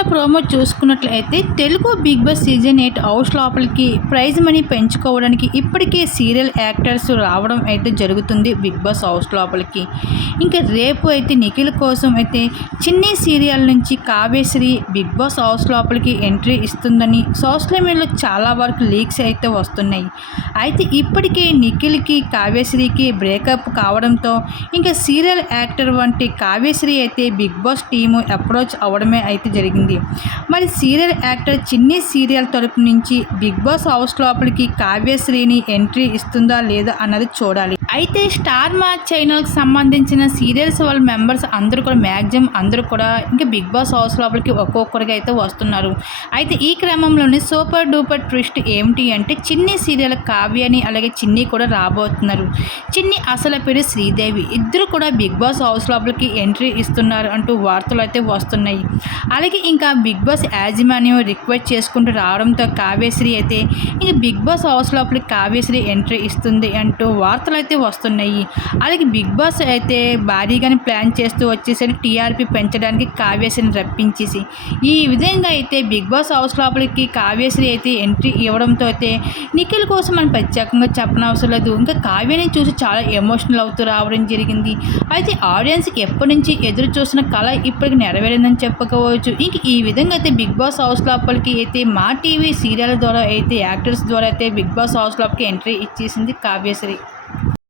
ఇవాళ ప్రోమో చూసుకున్నట్లయితే Telugu big boss season eight house లోపలికి ప్రైజ్ మనీ పెంచుకోవడానికి ఇప్పటికే సీరియల్ యాక్టర్స్ రావడం అయితే జరుగుతుంది బిగ్ బాస్ హౌస్ లోపలికి. ఇంకా రేపు అయితే నిఖిల్ కోసం అయితే చిన్ని సీరియల్ నుంచి కావ్యశ్రీ బిగ్ బాస్ హౌస్ లోపలికి ఎంట్రీ ఇస్తుందని సోషల్ మీడియాలో చాలా వరకు లీక్స్ అయితే వస్తున్నాయి. అయితే ఇప్పటికే నిఖిల్కి కావ్యశ్రీకి బ్రేకప్ కావడంతో ఇంకా సీరియల్ యాక్టర్ వంటి కావ్యశ్రీ అయితే బిగ్ బాస్ టీము అప్రోచ్ అవ్వడమే అయితే జరిగింది. మరి సీరియల్ యాక్టర్ చిన్ని సీరియల్ తరపు నుంచి బిగ్ బాస్ హౌస్ లోపలికి కావ్యశ్రీని ఎంట్రీ ఇస్తుందా లేదా అన్నది చూడాలి. అయితే స్టార్ మా ఛానల్కి సంబంధించిన సీరియల్స్ వాళ్ళ మెంబర్స్ అందరూ కూడా మ్యాక్సిమం అందరూ కూడా ఇంకా బిగ్ బాస్ హౌస్ లోపలికి ఒక్కొక్కరిగా అయితే వస్తున్నారు. అయితే ఈ క్రమంలోనే సూపర్ డూపర్ ట్విస్ట్ ఏమిటి అంటే చిన్ని సీరియల్ కావ్యని అలాగే చిన్ని కూడా రాబోతున్నారు. చిన్ని అసలు పేరు శ్రీదేవి. ఇద్దరు కూడా బిగ్ బాస్ హౌస్ లోపలికి ఎంట్రీ ఇస్తున్నారు అంటూ వార్తలు అయితే వస్తున్నాయి. అలాగే ఇంకా బిగ్ బాస్ యాజమాన్యం రిక్వెస్ట్ చేసుకుంటూ రావడంతో కావ్యశ్రీ అయితే ఇంక బిగ్ బాస్ హౌస్ లోపలికి కావ్యశ్రీ ఎంట్రీ ఇస్తుంది అంటూ వార్తలు అయితే వస్తున్నాయి. అలాగే బిగ్ బాస్ అయితే భారీగానే ప్లాన్ చేస్తూ వచ్చేసరికి టీఆర్పీ పెంచడానికి కావ్యశ్రీని రప్పించేసి ఈ విధంగా అయితే బిగ్ బాస్ హౌస్ లోపలికి కావ్యశ్రీ అయితే ఎంట్రీ ఇవ్వడంతో అయితే నిఖిల్ కోసం మనం ప్రత్యేకంగా చెప్పనవసరం లేదు. ఇంకా కావ్యని చూసి చాలా ఎమోషనల్ అవుతూ రావడం జరిగింది. అయితే ఆడియన్స్ ఎప్పటి నుంచి ఎదురు చూసిన కళ ఇప్పటికి నెరవేరిందని చెప్పుకోవచ్చు. ఇంక ఈ విధంగా అయితే బిగ్ బాస్ హౌస్ లోపలికి అయితే మా టీవీ సీరియల్ ద్వారా అయితే యాక్టర్స్ ద్వారా అయితే బిగ్ బాస్ హౌస్ లోపలికి ఎంట్రీ ఇచ్చేసింది కావ్యశ్రీ.